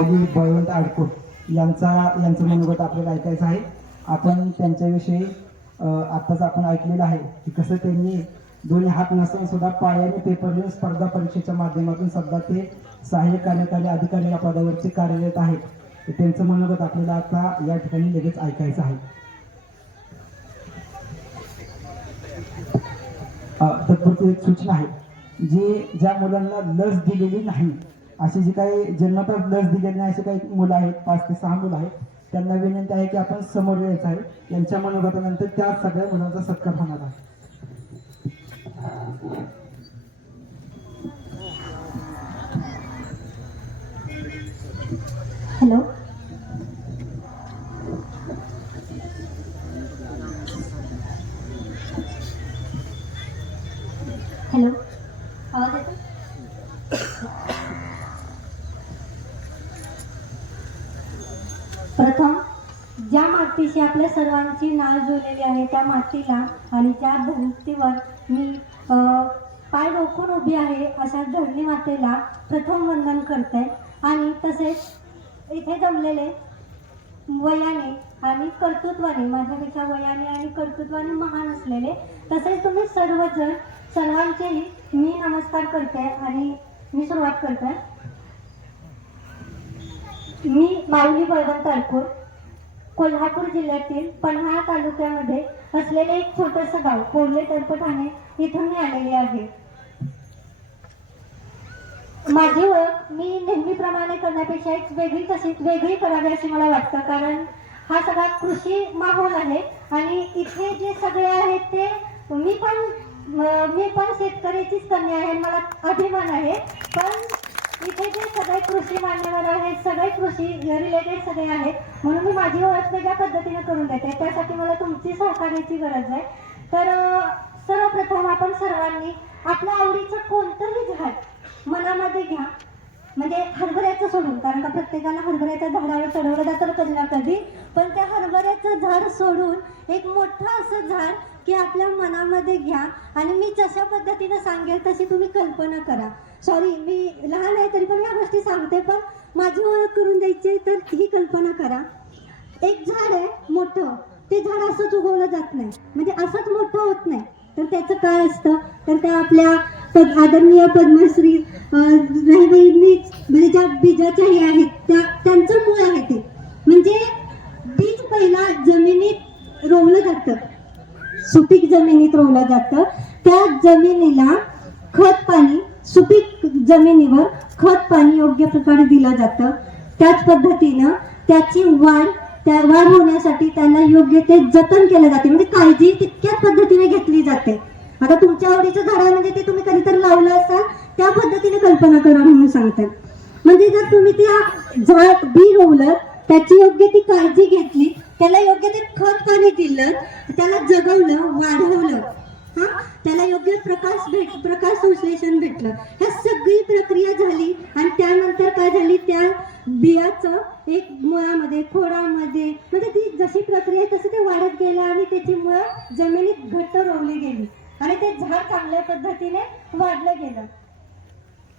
बळवंत आडकोट यांचं मनोगत आपल्याला ऐकायचं आहे. आपण त्यांच्याविषयी आत्ताच आपण ऐकलेलं आहे की कसं त्यांनी दोन्ही हात नसून सुद्धा पायाने पेपर लिहून स्पर्धा परीक्षेच्या माध्यमातून सध्या ते सहाय्यक कार्यकारी अधिकारी या पदावरचे कार्यरत आहेत. त्यांचं मनोगत आपल्याला आता या ठिकाणी लगेच ऐकायचं आहे. तत्पूर्वी एक सूचना आहे, ज्या मुलांना लस दिलेली नाही, अशी जी काही जन्मतःच लस दिलेली नाही अशी काही मुलं आहेत, 5 ते 6 मुलं आहेत, त्यांना विनंती आहे की आपण समोर यायचं आहे. यांच्या मनोगतानंतर त्या सगळ्या मुलांचा सत्कार होणार आहे. हॅलो, हॅलो, आवाज येतो? प्रथम ज्या मातीशी आपल्या सर्वांची नाळ जुळलेली आहे त्या मातीला आणि ज्या धरतीवर मी पाय रोखून उभी आहे अशा धरणी मातेला प्रथम वंदन करते. आणि तसेच इथे जमलेले वयाने आणि कर्तृत्वाने, माझ्यापेक्षा वयाने आणि कर्तृत्वाने महान असलेले तसेच तुम्ही सर्वजण सर्वांचेही मी नमस्कार करते आणि मी सुरुवात करते. मी माऊली बळवंत आडकोट, कोल्हापूर जिल्ह्यातील पन्हाळा तालुक्यामध्ये असलेले एक छोटंसं गाव कोल्हे ठाणे इथून मी आलेले आहे. माझी ओळख मी नेहमीप्रमाणे करण्यापेक्षा एक वेगळी करावी अशी मला वाटतं, कारण हा सगळा कृषी माहोल आहे आणि इथे जे सगळे आहेत ते मी पण शेतकऱ्याचीच कन्या आहे, मला अभिमान आहे. पण इथे जे सगळे कृषी मान्यवर आहेत, सगळे कृषी रिलेटेड सगळे आहेत, म्हणून मी माझी ओळख वेगळ्या पद्धतीने करून देते. त्यासाठी मला तुमची सहकार्याची गरज आहे. तर सर्वप्रथम आपण सर्वांनी आपल्या आवडीचं कोणतंही झाड मनामध्ये घ्या, म्हणजे हरभऱ्याचं सोडून, कारण का प्रत्येकाला हरभऱ्याच्या झाडावर चढवलं जातं कधी ना कधी, पण त्या हरभऱ्याचं झाड सोडून एक मोठं असं झाड की आपल्या मनामध्ये घ्या आणि मी जशा पद्धतीने सांगेल तशी तुम्ही कल्पना करा. सॉरी, मी लहान आहे तरी पण या गोष्टी सांगते, पण माझी ओळख करून द्यायची आहे तर ही कल्पना करा. एक झाड आहे मोठं, ते झाड असंच उगवलं जात नाही, म्हणजे असंच मोठं होत नाही. तर त्याचं काय असतं, तर त्या आपल्या आदरणीय पद्मश्री राहीबाईंनी म्हणजे ज्या बीजाच्या हे आहेत त्यांचं मूळ आहे ते, म्हणजे बीज पहिला जमिनीत रोवलं जातं, सुपीक जमिनीत रोवलं जातं. त्या जमिनीला खत पाणी, सुपीक जमिनीवर खत पाणी योग्य प्रकारे दिलं जातं. त्याच पद्धतीनं त्याची वाढ होण्यासाठी त्यांना योग्य ते जतन केलं जाते, म्हणजे काळजी तितक्याच पद्धतीने घेतली जाते. आता तुमच्या आवडीचं झाड आहे म्हणजे ते तुम्ही कधीतरी लावलं असाल, त्या पद्धतीने कल्पना करा म्हणून सांगतात. म्हणजे जर तुम्ही त्या झाड बी रोवलं, त्याची योग्य ती काळजी घेतली, त्याला योग्य ते खत पाणी दिलं, त्याला जगवलं, वाढवलं, त्याला योग्य प्रकाश संश्लेषण भेटलं, ह्या सगळी प्रक्रिया झाली आणि त्यानंतर काय झाली, त्या बियाचं एक मुळामध्ये, खोडामध्ये, म्हणजे ती जशी प्रक्रिया आहे तसं ते वाढत गेलं आणि त्याची मुळं जमिनीत घट्ट रोवली गेली आणि ते झाड चांगल्या पद्धतीने वाढलं गेलं.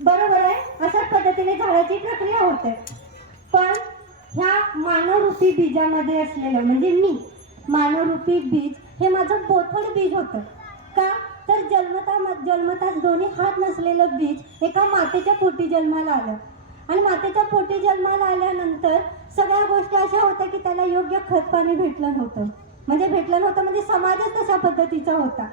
बरोबर आहे, अशाच पद्धतीने झाडाची प्रक्रिया होते. पण ह्या मानवरूपी बीजामध्ये असलेलं, म्हणजे मी मानवरूपी बीज हे माझं बोथड बीज होतं. का तर जन्मताच दोन्ही हात नसलेलं बीज एका मातेच्या पोटी जन्माला आलं आणि मातेच्या पोटी जन्माला आल्यानंतर सगळ्या गोष्टी अशा होत्या की त्याला योग्य खत पाणी भेटलं नव्हतं, म्हणजे समाजच तशा पद्धतीचा होता.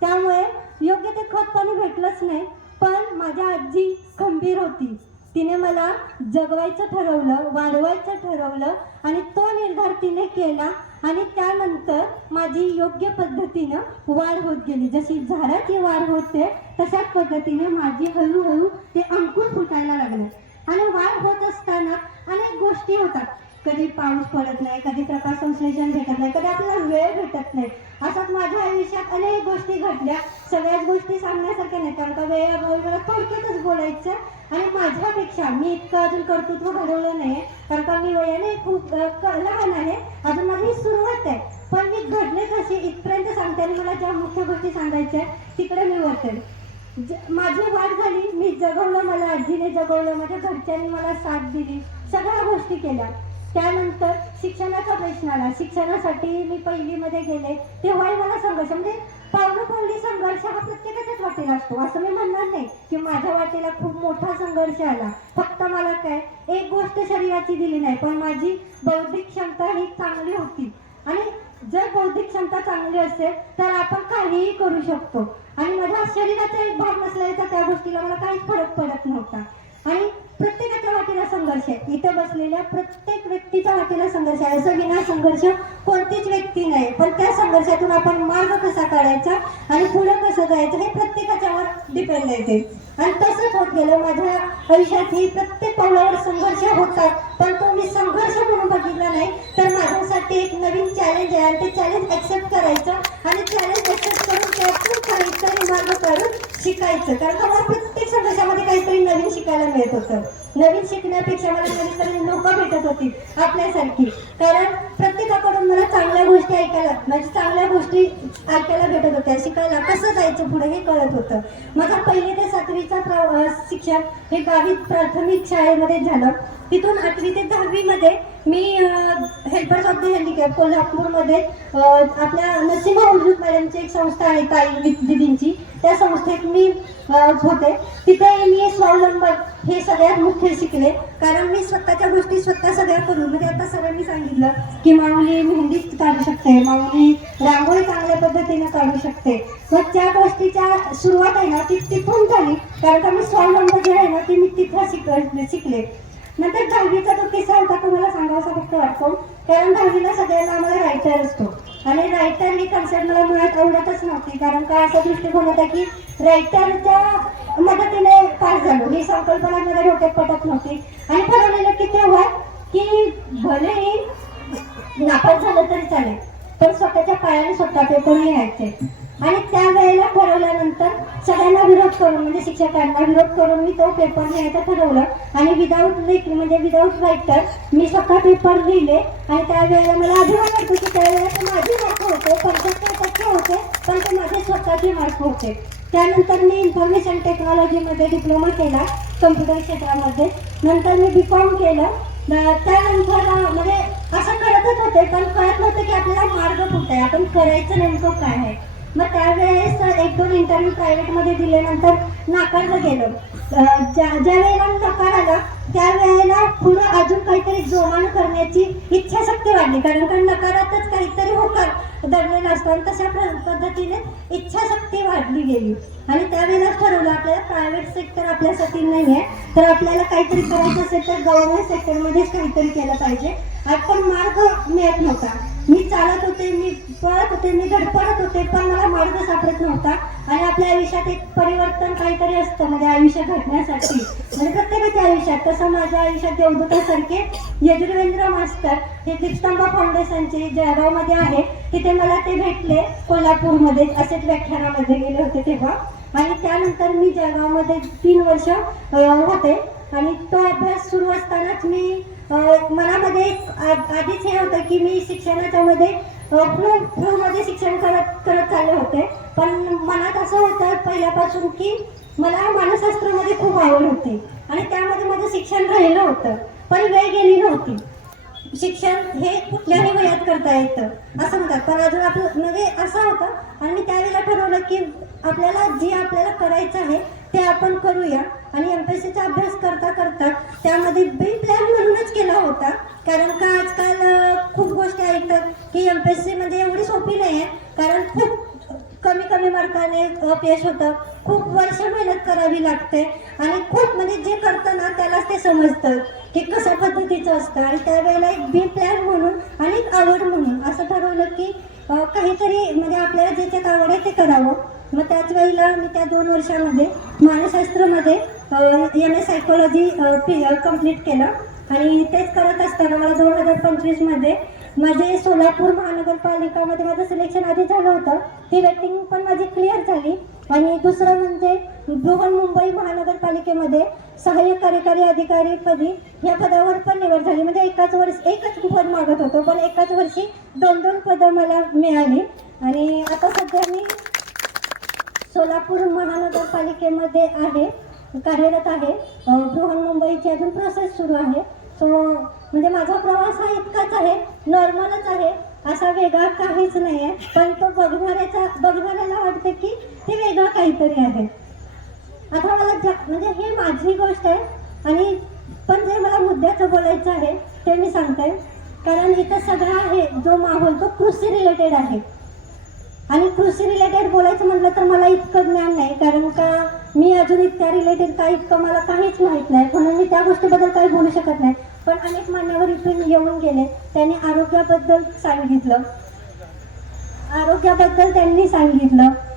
त्यामुळे योग्य ते खत पाणी भेटलंच नाही. पण माझ्या आजी खंबीर होती, तिने मला जगवायचं ठरवलं, वाढवायचं ठरवलं आणि तो निर्धार तिने केला आणि त्यानंतर माझी योग्य पद्धतीनं वाढ होत गेली. जशी झाडाची वाढ होते तशाच पद्धतीने माझी हळूहळू ते अंकुर फुटायला लागले आणि वाढ होत असताना अनेक गोष्टी होतात. कधी पाऊस पडत नाही, कधी प्रकाश संश्लेषण भेटत नाही, कधी आपल्याला वेळ भेटत नाही. अशात माझ्या आयुष्यात अनेक गोष्टी घडल्या. सगळ्याच गोष्टी सांगण्यासारख्या नाही, कारण का वेळेअभावी मला थोडक्यातच बोलायचं आणि माझ्यापेक्षा मी इतकं अजून कर्तृत्व घडवलं नाही, कारण का मी वयाने खूप लहान आहे, अजून माझी सुरुवात आहे. पण मी घडले कशी इथपर्यंत सांगते आणि मला ज्या मुख्य गोष्टी सांगायच्या तिकडे मी वळते. माझी वाढ झाली, मी जगवलं, मला आजीने जगवलं, माझ्या घरच्यांनी मला साथ दिली, सगळ्या गोष्टी केल्या. त्यानंतर शिक्षणाचा प्रश्न आला. शिक्षणासाठी मी पहिलीमध्ये गेले, तेव्हाही मला संघर्ष, म्हणजे पावलोपावली संघर्ष हा प्रत्येकाच्याच वाटेला असतो, असं मी म्हणणार नाही की माझ्या वाटेला खूप मोठा संघर्ष आला. फक्त मला काय एक गोष्ट शरीराची दिली नाही, पण माझी बौद्धिक क्षमता ही चांगली होती. आणि जर बौद्धिक क्षमता चांगली असेल तर आपण काहीही करू शकतो. आणि माझ्या शरीराचा एक भाग नसल्याचा त्या गोष्टीला मला काहीच फरक पडत नव्हता. आणि प्रत्येकाच्या वाटेला संघर्ष आहे, इथे बसलेल्या प्रत्येक व्यक्तीच्या वाटेला संघर्ष आहे. असं विना संघर्ष कोणतीच व्यक्ती नाही. पण त्या संघर्षातून आपण मार्ग कसा काढायचा आणि पुढे कसं जायचं हे प्रत्येकाच्यावर डिपेंड आहे. आणि तसंच होत गेलं. माझ्या आयुष्यात ही प्रत्येक पावलावर संघर्ष होतात, पण तो मी संघर्ष म्हणून बघितला नाही, तर माझ्यासाठी एक नवीन चॅलेंज आहे. आणि ते चॅलेंज ऍक्सेप्ट करायचं आणि चॅलेंज ऍक्सेप्ट करून त्यातून काहीतरी मार्ग काढून शिकायचं. कारण का मला प्रत्येक संघर्षामध्ये काहीतरी नवीन शिकायला मिळत होतं. नवीन शिकण्यापेक्षा मला नवीन लोक भेटत होती आपल्यासारखी. कारण प्रत्येकाकडून मला चांगल्या गोष्टी ऐकायला, म्हणजे चांगल्या गोष्टी ऐकायला भेटत होत्या. शिकायला कसं जायचं पुढे हे कळत होतं. माझा 1ली ते 7वीचा शिक्षण हे गावी प्राथमिक शाळेमध्ये झालं. तिथून 8वी ते 10वीमध्ये मी हेल्पर्स ऑफ द हँडिकॅप कोल्हापूरमध्ये आपल्या नसीमा उर्दूत मॅडमची एक संस्था आहे ताई दिदींची, त्या संस्थेत मी होते. तिथे मी स्वावलंबन हे सगळ्यात मुख्य शिकले. कारण मी स्वतःच्या गोष्टी स्वतः सगळ्या करून, म्हणजे आता सरांनी सांगितलं की माऊली मेहंदी काढू शकते, माऊली रांगोळी चांगल्या पद्धतीने काढू शकते. मग त्या गोष्टीच्या सुरुवात आहे ना ती तिथून झाली. कारण का मी स्वावलंबन जे आहे ना ती मी तिथं शिकले. नंतर 10वीचा तो किस्सा होता तो मला सांगावासा फक्त वाटतो. कारण 10वीला सगळ्यांना आम्हाला रायटर असतो आणि रायटर ही कन्सेप्ट मला मुळात आवडतच नव्हती. कारण का असा दृष्टिकोन होता की रायटरच्या मदतीने पास झालो ही संकल्पना माझ्या डोक्यात पटत नव्हती. आणि ठरवलेलं की तेव्हा की भलेही नापास झालं तरी चालेल, पण स्वतःच्या पायाने स्वतः पेपर लिहायचे. आणि त्यावेळेला ठरवल्यानंतर सगळ्यांना विरोध करून, म्हणजे शिक्षकांना विरोध करून मी तो पेपर लिहायचं ठरवलं. आणि विदाऊट रायटर मी स्वतः पेपर लिहिले. आणि त्यावेळेला मला अभिमान वाटतो की त्यावेळेला ते माझे मार्क होते, 75% होते, पण ते माझे स्वतःचे मार्क होते. त्यानंतर मी इन्फॉर्मेशन टेक्नॉलॉजीमध्ये डिप्लोमा केला कम्प्युटर क्षेत्रामध्ये. नंतर मी BCom केलं. त्यानंतर म्हणजे असं करतच होते, पण कळत नव्हतं की आपल्याला मार्ग कुठे आहे, आपण करायचं नेमकं काय आहे. मग त्यावेळेस 1-2 इंटरव्ह्यू प्रायव्हेटमध्ये दिल्यानंतर नाकारलं गेलं. ज्या वेळेला नकार आला त्यावेळेला पुढं अजून काहीतरी जोमानं करण्याची इच्छाशक्ती वाढली. कारण का नकारातच काहीतरी होकार दडलेला असतो आणि तशा पद्धतीने इच्छाशक्ती वाढली गेली. आणि त्यावेळेला ठरवलं आपल्याला प्रायव्हेट सेक्टर आपल्यासाठी नाही आहे, तर आपल्याला काहीतरी करायचं असेल तर गव्हर्नमेंट सेक्टरमध्येच काहीतरी केलं पाहिजे. पण मार्ग मिळत नव्हता. मी चालत होते, मी पळत होते, मी धडपडत होते, पण मला मार्ग सापडत नव्हता. आणि आपल्या आयुष्यात एक परिवर्तन काहीतरी असतं म्हणजे आयुष्य घडण्यासाठी, म्हणजे प्रत्येकाच्या आयुष्यात. तसं माझ्या आयुष्यात देवदूतासारखे यजुर्वेंद्र मास्टर हे दीपस्तंभ फाउंडेशनचे जळगावमध्ये आहे, तिथे मला ते भेटले कोल्हापूरमध्ये, असेच व्याख्यानामध्ये गेले होते तेव्हा. आणि त्यानंतर मी जळगावमध्ये 3 वर्ष होते. आणि तो अभ्यास सुरू असतानाच मी मनामध्ये आधीच हे होतं की मी शिक्षणाच्या मध्ये फ्लोमध्ये शिक्षण करत चालले होते. पण मनात असं होतं पहिल्यापासून की मला मानसशास्त्रामध्ये खूप आवड होती आणि त्यामध्ये माझं शिक्षण राहिलं होतं, पण वेळ गेली नव्हती. शिक्षण हे कुठल्याही वयात करता येतं असं म्हणतात, पण अजून आपलं म्हणजे असं होतं. आणि मी त्यावेळेला ठरवलं की आपल्याला करायचं आहे ते आपण करूया. आणि MPSCचा अभ्यास करता करता त्यामध्ये बी प्लॅन म्हणूनच केला होता. कारण का आजकाल खूप गोष्टी ऐकतात की MPSC म्हणजे एवढी सोपी नाही आहे, कारण खूप कमी मार्काने अपयश होतं, खूप वर्ष मेहनत करावी लागते आणि खूप म्हणजे जे करतं ना त्यालाच ते समजतं की कशा पद्धतीचं असतं. आणि त्यावेळेला एक बी प्लॅन म्हणून आणि एक आवड म्हणून असं ठरवलं की काहीतरी म्हणजे आपल्याला ज्याच्यात आवड आहे ते करावं. मग त्याच वेळेला मी त्या 2 वर्षामध्ये मानसशास्त्रामध्ये MA सायकोलॉजी कंप्लीट केलं. आणि तेच करत असताना मला 2025मध्ये माझे सोलापूर महानगरपालिकामध्ये माझं सिलेक्शन आधी झालं होतं, ती वेटिंग पण माझी क्लिअर झाली. आणि दुसरं म्हणजे बृहन्मुंबई महानगरपालिकेमध्ये सहाय्यक कार्यकारी अधिकारी पदी या पदावर पण निवड झाली. म्हणजे एकच पद मागत होतो, पण एकाच वर्षी 2-2 पदं मला मिळाली. आणि आता सध्या मी सोलापूर महानगरपालिकेमध्ये आहे, कार्यरत आहे. बृहन्मुंबईची अजून प्रोसेस सुरू आहे. सो म्हणजे माझा प्रवास हा इतकाच आहे, नॉर्मलच आहे, असा वेगळा काहीच नाही आहे. पण तो बघणाऱ्याला वाटते की ते वेगळं काहीतरी आहे. आता मला म्हणजे ही माझी गोष्ट आहे, आणि पण जे मला मुद्द्याचं बोलायचं आहे ते मी सांगते. कारण इथं सगळा आहे जो माहोल तो कृषी रिलेटेड आहे. आणि कृषी रिलेटेड बोलायचं म्हटलं तर मला इतकं ज्ञान नाही, कारण का मी अजून इतक्या रिलेटेड काही इतकं मला काहीच माहीत नाही, म्हणून मी त्या गोष्टीबद्दल काही बोलू शकत नाही. पण अनेक मान्यवर इथून येऊन गेले, त्यांनी आरोग्याबद्दल सांगितलं,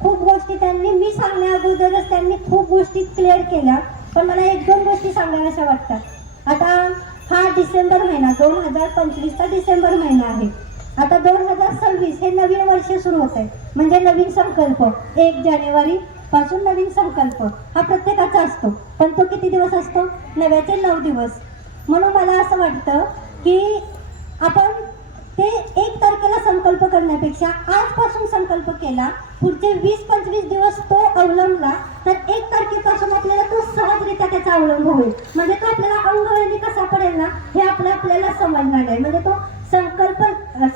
खूप गोष्टी त्यांनी, मी सांगण्या अगोदरच त्यांनी खूप गोष्टी क्लिअर केल्या. पण मला एक दोन गोष्टी सांगाव्याशा वाटतात. आता हा डिसेंबर महिना 2025चा डिसेंबर महिना आहे. आता 2026 हे नवीन वर्ष सुरू होत आहे, म्हणजे नवीन संकल्प. 1 जानेवारी पासून नवीन संकल्प हा प्रत्येकाचा असतो, पण तो किती दिवस असतो? नव्याचे 9 दिवस. म्हणून मला असं वाटतं की आपण ते 1 तारखेला संकल्प करण्यापेक्षा आजपासून संकल्प केला, पुढचे 20-25 दिवस तो अवलंबला, तर 1 तारखेपासून आपल्याला तो सहजरित्या त्याचा अवलंब होईल. म्हणजे तो आपल्याला अंगवळणी कसा पडेल ना हे आपल्याला समजणार नाही. म्हणजे तो संकल्प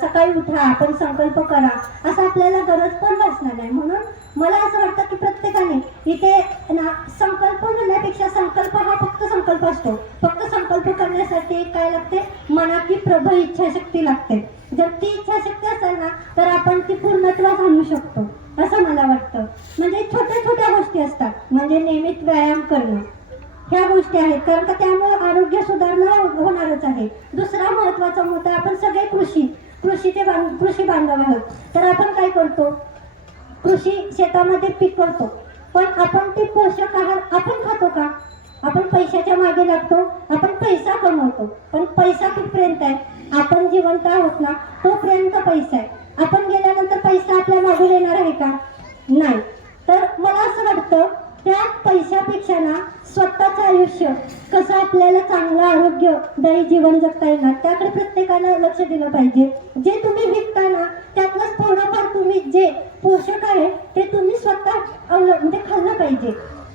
सकाळी उठा, आपण संकल्प करा, असं आपल्याला गरज पण भासणार नाही. म्हणून मला असं वाटतं की प्रत्येकाने इथे ना संकल्प म्हणण्यापेक्षा संकल्प हा फक्त संकल्प असतो. फक्त संकल्प करण्यासाठी काय लागते? मनाची प्रबळ इच्छाशक्ती लागते. जर ती इच्छाशक्ती असेल ना तर आपण ती पूर्णत्वास आणू शकतो, असं मला वाटतं. म्हणजे छोट्या छोट्या गोष्टी असतात, म्हणजे नियमित व्यायाम करणं, ह्या गोष्टी आहेत, कारण का त्यामुळे आरोग्य सुधारणा होणारच आहे. दुसरा महत्त्वाचा मुद्दा, आपण सगळे कृषी बांधव आहोत. तर आपण काय करतो? कृषी शेतामध्ये पीक करतो, पण आपण ते पोषक आहार आपण खातो का? आपण पैशाच्या मागे लागतो, आपण पैसा कमवतो, पण पैसा कुठपर्यंत आहे? आपण जिवंत आहोत ना तोपर्यंत पैसा आहे. आपण गेल्यानंतर पैसा आपल्या मागे येणार आहे का? नाही. तर मला असं वाटतं त्या पैशापेक्षा ना स्वतःचं आयुष्य कसं आपल्याला चांगलं आरोग्यदायी जीवन जगता येणार त्याकडे प्रत्येकानं लक्ष दिलं पाहिजे. जे तुम्ही विकता ना त्यातलंच थोडंफार तुम्ही जे पोषक आहे ते तुम्ही स्वतः म्हणजे खाल्लं पाहिजे,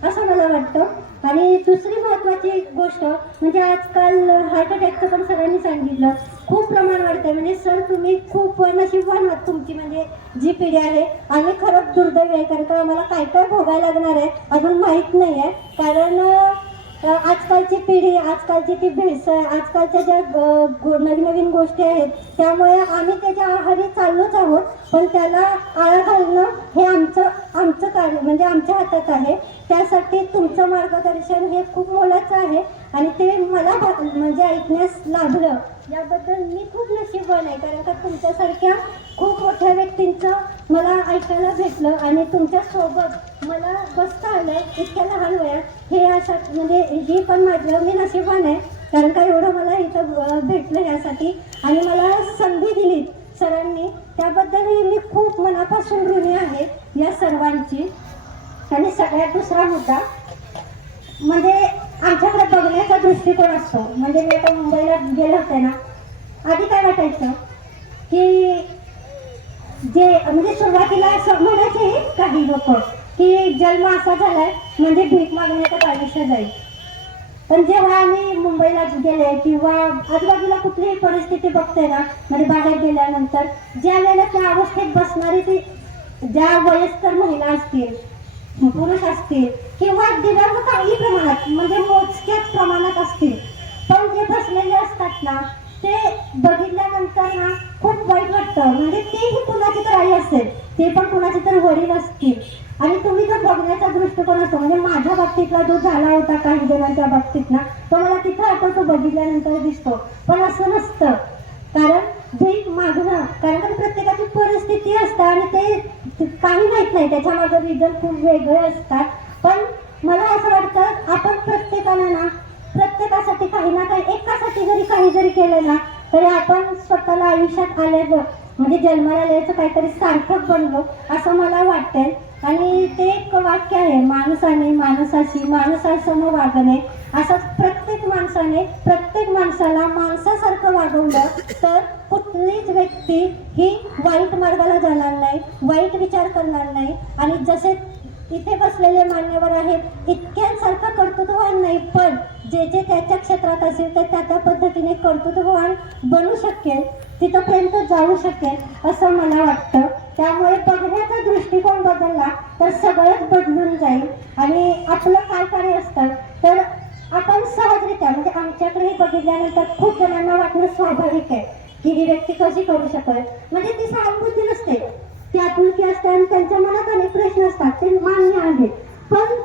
असं मला वाटतं. आणि दुसरी महत्त्वाची गोष्ट म्हणजे आजकाल हार्ट अटॅकचं पण सरांनी सांगितलं खूप प्रमाण वाढतंय. म्हणजे सर तुम्ही खूप नशीबवान आहात, तुमची म्हणजे जी पिढी आहे. आम्ही खरंच दुर्दैवी आहे, कारण का आम्हाला काय काय भोगायला लागणार आहे अजून माहीत नाही आहे. कारण आजकालची पिढी, आजकालची ती भेसळ, आजकालच्या ज्या नवीन नवीन गोष्टी आहेत त्यामुळे आम्ही त्याच्या आहारी चाललोच आहोत. पण त्याला आळा घालणं हे आमचं कार्य, म्हणजे आमच्या हातात आहे. त्यासाठी तुमचं मार्गदर्शन हे खूप मोलाचं आहे, आणि ते मला म्हणजे ऐकण्यास लाभलं याबद्दल मी खूप नशीबवान आहे. कारण का तुमच्यासारख्या खूप मोठ्या व्यक्तींचं मला ऐकायला भेटलं, आणि तुमच्यासोबत मला बसता आलं इतक्या लहान वयात. हे अशा म्हणजे ही पण माझं मी नशीबवान आहे, कारण का एवढं मला इथं भेटलं यासाठी, आणि मला संधी दिली सरांनी, त्याबद्दलही मी खूप मनापासून ऋणी आहे या सर्वांची. आणि सगळ्यात दुसरा मुद्दा म्हणजे आमच्याकडे बघण्याचा दृष्टिकोन असतो. म्हणजे मी आता मुंबईला गेले होते ना, आधी काय वाटायचं की जे म्हणजे सुरुवातीला असं म्हणायचे काही लोक की जन्म असा झालाय म्हणजे भीक मागण्याचं आयुष्य जाईल. पण जेव्हा आम्ही मुंबईला गेले किंवा आजूबाजूला कुठलीही परिस्थिती बघते ना, म्हणजे बाहेर गेल्यानंतर ज्या वेळेला त्या अवस्थेत बसणारी ती ज्या वयस्कर महिला असतील, पुरुष असतील किंवा दिव्यांग काही प्रमाणात म्हणजे मोजक्याच प्रमाणात असतील, पण जे बसलेले असतात ना ते बघितल्यानंतर ना खूप वाईट वाटतं. म्हणजे तेही कुणाची तर आई असेल, ते पण कुणाचे तर वडील असतील, आणि तुम्ही जो बघण्याचा दृष्टिकोन असतो म्हणजे माझ्या बाबतीतला जो झाला होता काही जणांच्या बाबतीत ना तो मला तिथं आठवतो, बघितल्यानंतर दिसतो. पण असं नसतं, कारण भीक मागणं, कारण प्रत्येकाची परिस्थिती असते आणि ते काही माहीत नाही, त्याच्या मागे रिझन खूप वेगळे असतात. पण मला असं वाटतं आपण प्रत्येकाला ना प्रत्येकासाठी काही ना काही, एकासाठी काही जरी केलं ना तरी आपण स्वतःला आयुष्यात आल्याचं म्हणजे जन्माला आल्याचं काहीतरी सार्थक बनलो असं मला वाटतंय. आणि ते एक वाक्य आहे, माणसाने माणसाशी माणसासमोर वागणे. असं प्रत्येक माणसाने प्रत्येक माणसाला माणसासारखं वागवलं तर कुठलीच व्यक्ती ही वाईट मार्गाला जाणार नाही, वाईट विचार करणार नाही. आणि जसे इथे बसलेले मान्यवर आहेत इतक्यांसारखं कर्तृत्ववान नाही, पण जे जे त्याच्या क्षेत्रात असेल तर त्या त्या पद्धतीने कर्तृत्ववान बनू शकेल, तिथंपर्यंत जाऊ शकेल असं मला वाटतं. त्यामुळे बघण्याचा दृष्टिकोन बदलला तर सगळंच बदलून जाईल. आणि आपलं काय कार्य असतं तर आपण सहजरित्या म्हणजे आमच्याकडे बघितल्यानंतर खूप जणांना वाटणं स्वाभाविक आहे की ही व्यक्ती कशी करू शकेल, म्हणजे ती सहानुभूती नसते, ती आपुलकी असते आणि त्यांच्या मनात अनेक प्रश्न असतात, ते मान्य आहे. पण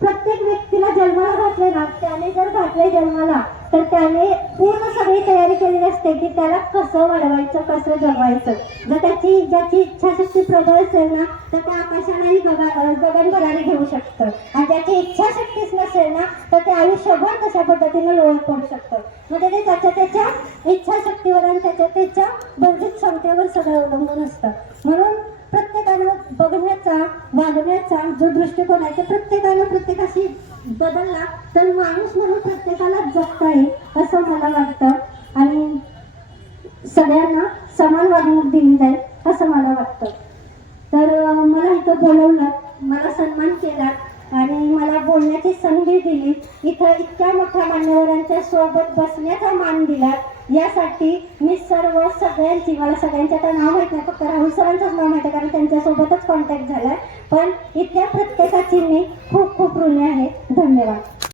प्रत्येक व्यक्तीला जन्माला घातले ना, त्याने जर घातले जन्माला तर त्याने पूर्ण सगळी तयारी केलेली असते की त्याला कसं वाढवायचं, कसं जगवायचं. जर ज्याची इच्छाशक्ती प्रबळ असेल ना तर त्या आकाशालाही गगनभरारी घेऊ शकतं, आणि ज्याची इच्छाशक्तीच नसेल ना तर ते आयुष्यभर तशा पद्धतीने लोळत पडू शकतं. म्हणजे ते त्याच्या इच्छाशक्तीवर आणि त्याच्या बौद्धिक क्षमतेवर सगळं अवलंबून असतं. म्हणून प्रत्येकानं बघण्याचा, वागण्याचा जो दृष्टिकोन आहे ते प्रत्येकाशी बदलला तर माणूस म्हणून प्रत्येकाला जगता येईल असं मला वाटतं, आणि सगळ्यांना समान वागणूक दिली जाईल असं मला वाटतं. तर मला इथं बोलवलं, मला सन्मान केला आणि मला बोलण्याची संधी दिली, इथं इतक्या मोठ्या मान्यवरांच्या सोबत बसण्याचा मान दिला, यासाठी मी सगळ्यांची, मला सगळ्यांचं तर नाव माहीत नाही, फक्त राहुल सरांचंच नाव माहिती आहे कारण त्यांच्यासोबतच कॉन्टॅक्ट झाला, पण इथल्या प्रत्येकाची मी खूप खूप ऋणी आहे. धन्यवाद.